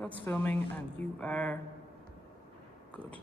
That's filming and you are good.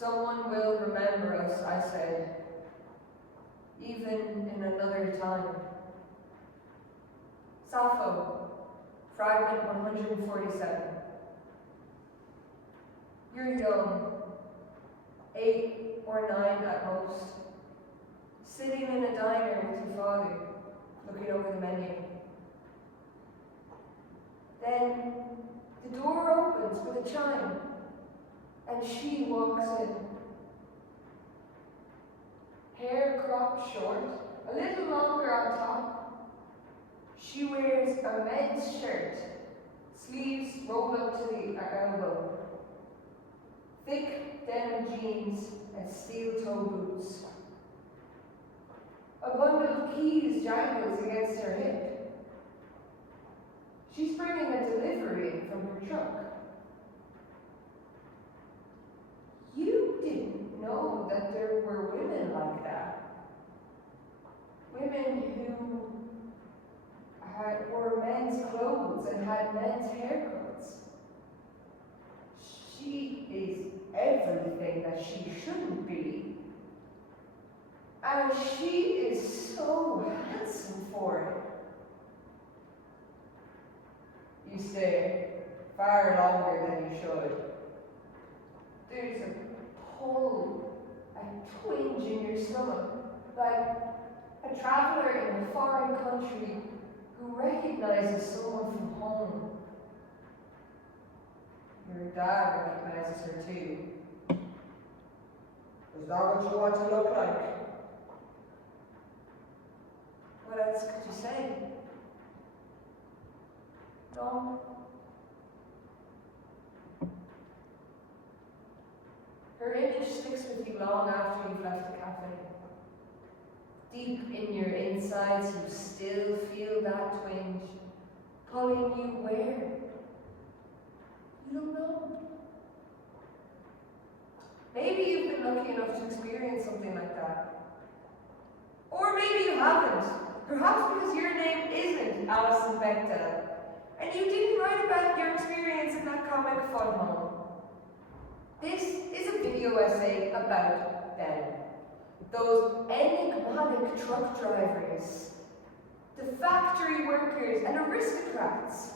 Someone will remember us, I said, even in another time. Sappho, fragment 147. You're young, 8 or 9 at most, sitting in a diner with your father, looking over the menu. Then the door opens with a chime, and she walks in. Hair cropped short, a little longer on top. She wears a men's shirt, sleeves rolled up to the elbow. Thick denim jeans and steel-toe boots. A bundle of keys jangles against her hip. She's bringing a delivery from her truck. You didn't know that there were women like that. Women who wore men's clothes and had men's haircuts. She is everything that she shouldn't be. And she is so handsome for it. You stare far longer than you should. There's a pull, a twinge in your stomach, like a traveler in a foreign country who recognizes someone from home. Your dad recognizes her too. Is that what you want to look like? What else could you say? No. Her image sticks with you long after you've left the cafe. Deep in your insides, you still feel that twinge, pulling you where? You don't know. Maybe you've been lucky enough to experience something like that. Or maybe you haven't. Perhaps because your name isn't Alison Bechdel, and you didn't write about your experience in that comic Fun Home. This is a video essay about them. Those enigmatic truck drivers, the factory workers and aristocrats,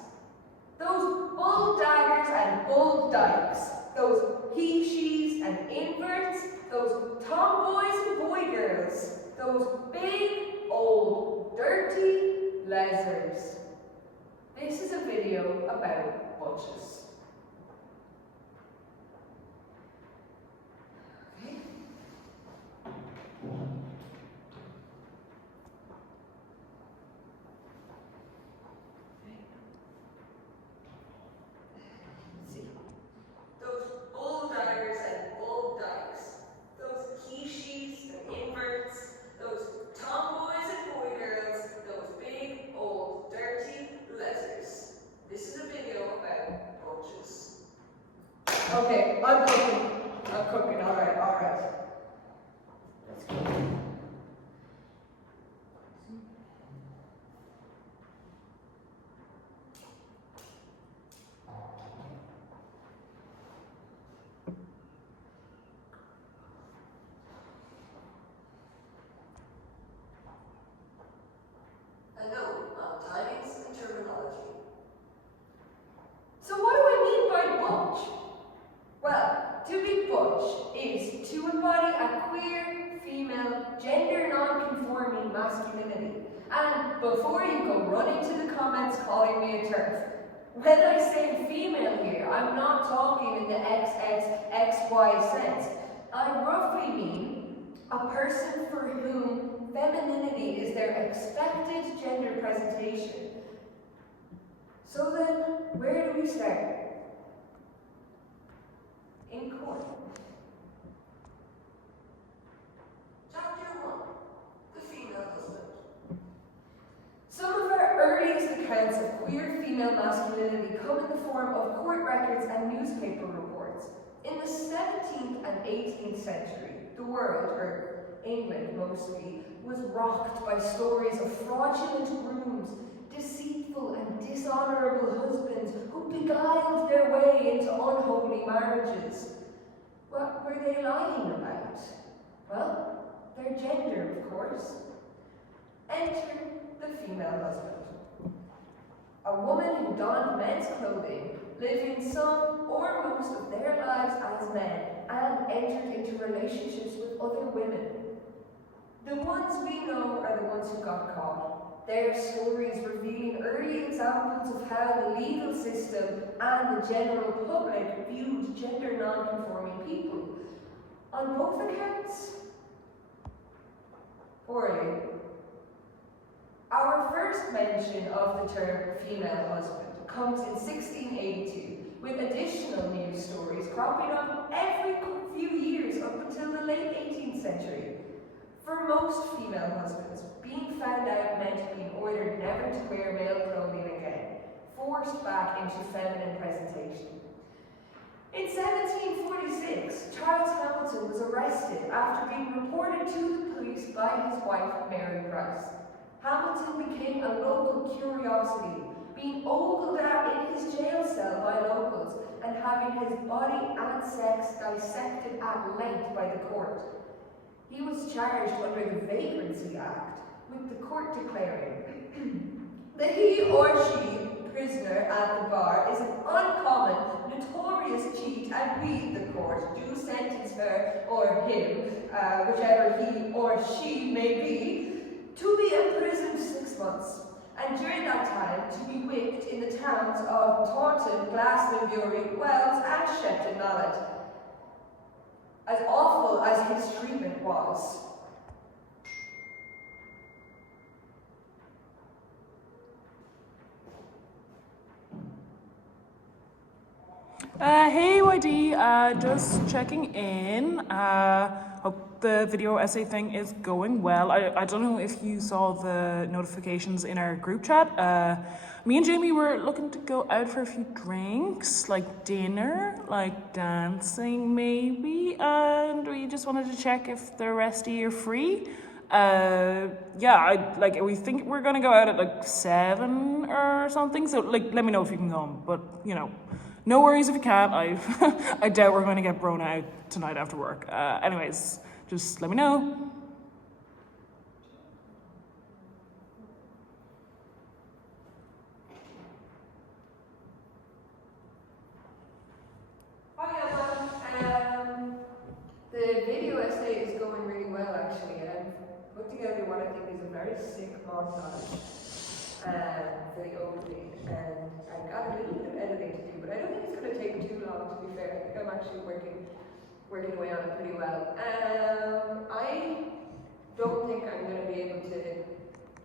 those bull daggers and bull dykes, those he, she's and inverts, those tomboys and boy girls, those big, old, dirty lessers. This is a video about butches. Okay. Okay, I'm cooking. I'm cooking, alright, alright. Let's go. A note on timings and terminology. So what do I mean by butch? Well, to be butch is to embody a queer, female, gender non-conforming masculinity. And before you go running to the comments calling me a TERF, when I say female here, I'm not talking in the XXXY sense. I roughly mean a person for whom femininity is their expected gender presentation. So then, where do we start? In court. Chapter 1. The female husband. Some of our earliest accounts of queer female masculinity come in the form of court records and newspaper reports. In the 17th and 18th century, the world, or England mostly, was rocked by stories of fraudulent grooms, deceitful and dishonourable husbands who beguiled their way into unholy marriages. What were they lying about? Well, their gender, of course. Enter the female husband. A woman who donned men's clothing, living some or most of their lives as men, and entered into relationships with other women. The ones we know are the ones who got caught. Their stories revealing early examples of how the legal system and the general public viewed gender non-conforming people. On both accounts, poorly. Our first mention of the term female husband comes in 1682, with additional news stories cropping up every few years up until the late 18th century. For most female husbands, being found out meant being ordered never to wear male clothing again, forced back into feminine presentation. In 1746, Charles Hamilton was arrested after being reported to the police by his wife, Mary Price. Hamilton became a local curiosity, being ogled at in his jail cell by locals and having his body and sex dissected at length by the court. He was charged under the Vagrancy Act, with the court declaring that he or she, prisoner at the bar, is an uncommon, notorious cheat, and we, the court, do sentence her or him, whichever he or she may be, to be imprisoned 6 months, and during that time to be whipped in the towns of Taunton, Glastonbury, Wells, and Shepton Mallet. As awful as his treatment was, Hey YD, just checking in. Hope the video essay thing is going well. I don't know if you saw the notifications in our group chat. Me and Jamie were looking to go out for a few drinks, like dinner, like dancing maybe, and we just wanted to check if the rest of you are free. We think we're gonna go out at like 7 or something, so like let me know if you can come, but you know, no worries if you can't. I doubt we're going to get Brona out tonight after work. Anyways, just let me know. Hi Emma. The video essay is going really well actually, and I've put together what I think is a very sick montage for the opening, and I've got a little bit of editing to do, but I don't think it's going to take too long, to be fair. I think I'm actually working away on it pretty well. I don't think I'm going to be able to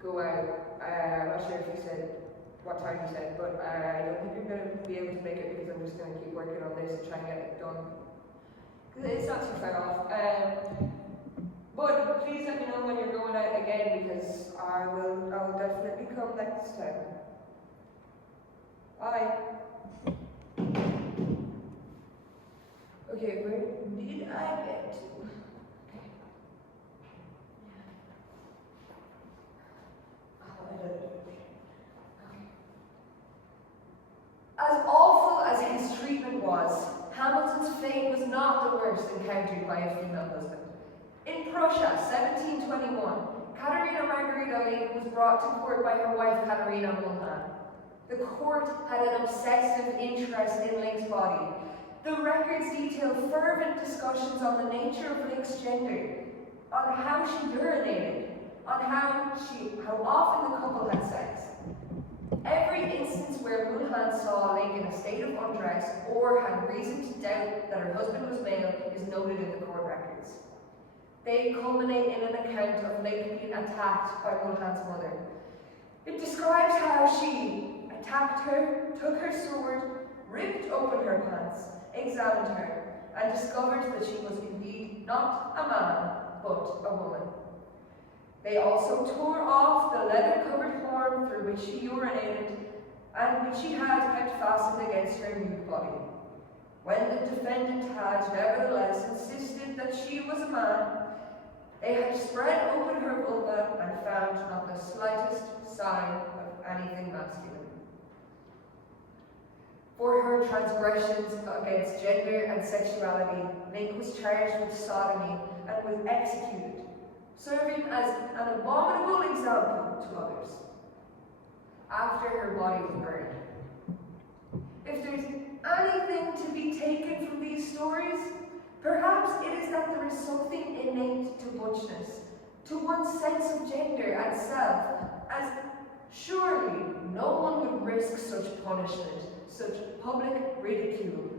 go out. I'm not sure if you said what time you said, but I don't think I'm going to be able to make it because I'm just going to keep working on this and try and get it done. Because it's not too far off. But please let me know when you're going out again, because I'll definitely come next time. Bye. Hamilton's fate was not the worst encountered by a female husband. In Prussia, 1721, Katerina Margarita Lake was brought to court by her wife Katerina Mulhan. The court had an obsessive interest in Lake's body. The records detail fervent discussions on the nature of Lake's gender, on how she urinated, on how often the couple had sex. Every instance where Mulhan saw Lake in a state of undress or had reason to doubt that her husband was male is noted in the court records. They culminate in an account of Lake being attacked by Mulhan's mother. It describes how she attacked her, took her sword, ripped open her pants, examined her, and discovered that she was indeed not a man, but a woman. They also tore off the leather-covered horn through which she urinated and which she had kept fastened against her nude body. When the defendant had nevertheless insisted that she was a man, they had spread open her vulva and found not the slightest sign of anything masculine. For her transgressions against gender and sexuality, Lake was charged with sodomy and was executed, serving as an abominable example to others. After her body was burned. If there's anything to be taken from these stories, perhaps it is that there is something innate to butchness, to one's sense of gender and self, as surely no one would risk such punishment, such public ridicule,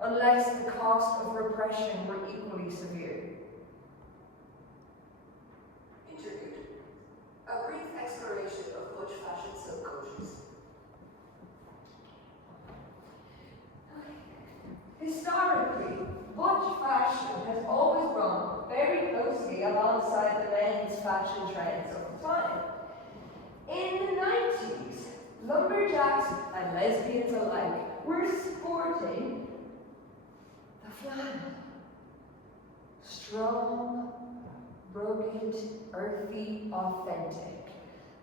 unless the cost of repression were equally severe. Interlude. A brief exploration of butch fashion subcultures. Historically, butch fashion has always run very closely alongside the men's fashion trends of the time. In the 90s, lumberjacks and lesbians alike were sporting the flannel. Strong, rugged, earthy, authentic.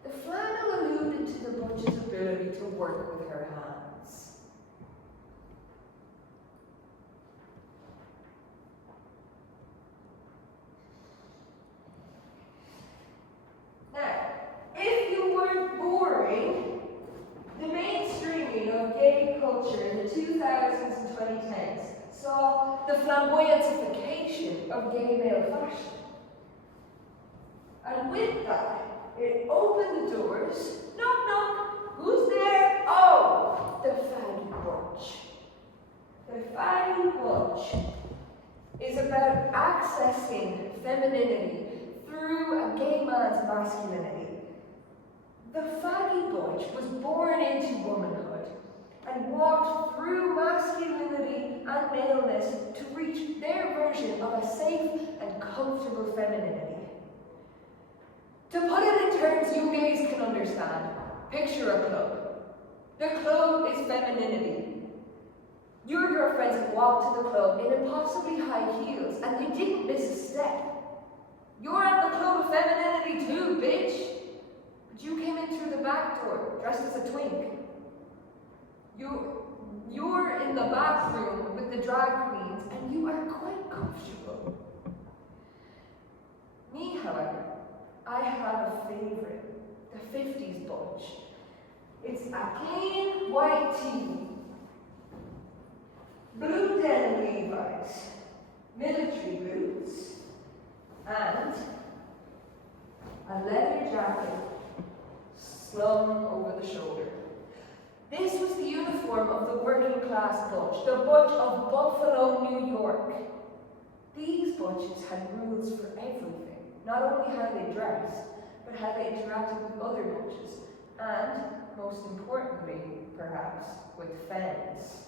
The flannel alluded to the butch's ability to work with her hands. Now, if you weren't boring, the mainstreaming of gay culture in the 2000s and 2010s saw the flamboyantification of gay male fashion. And with that, it opened the doors. Knock, knock. Who's there? Oh, the faggy butch. The faggy butch is about accessing femininity through a gay man's masculinity. The faggy butch was born into womanhood and walked through masculinity and maleness to reach their version of a safe and comfortable femininity. To put it in terms you gays can understand, picture a club. The club is femininity. Your girlfriends have walked to the club in impossibly high heels and they didn't miss a step. You're at the club of femininity too, bitch. But you came in through the back door, dressed as a twink. You're in the bathroom with the drag queens and you are quite comfortable. Me, however, I have a favorite, the 50s butch. It's a clean white tee, blue denim Levi's, military boots, and a leather jacket slung over the shoulder. This was the uniform of the working class butch, the butch of Buffalo, New York. These butches had rules for everything. Not only how they dressed, but how they interacted with other butches, and, most importantly, perhaps, with femmes.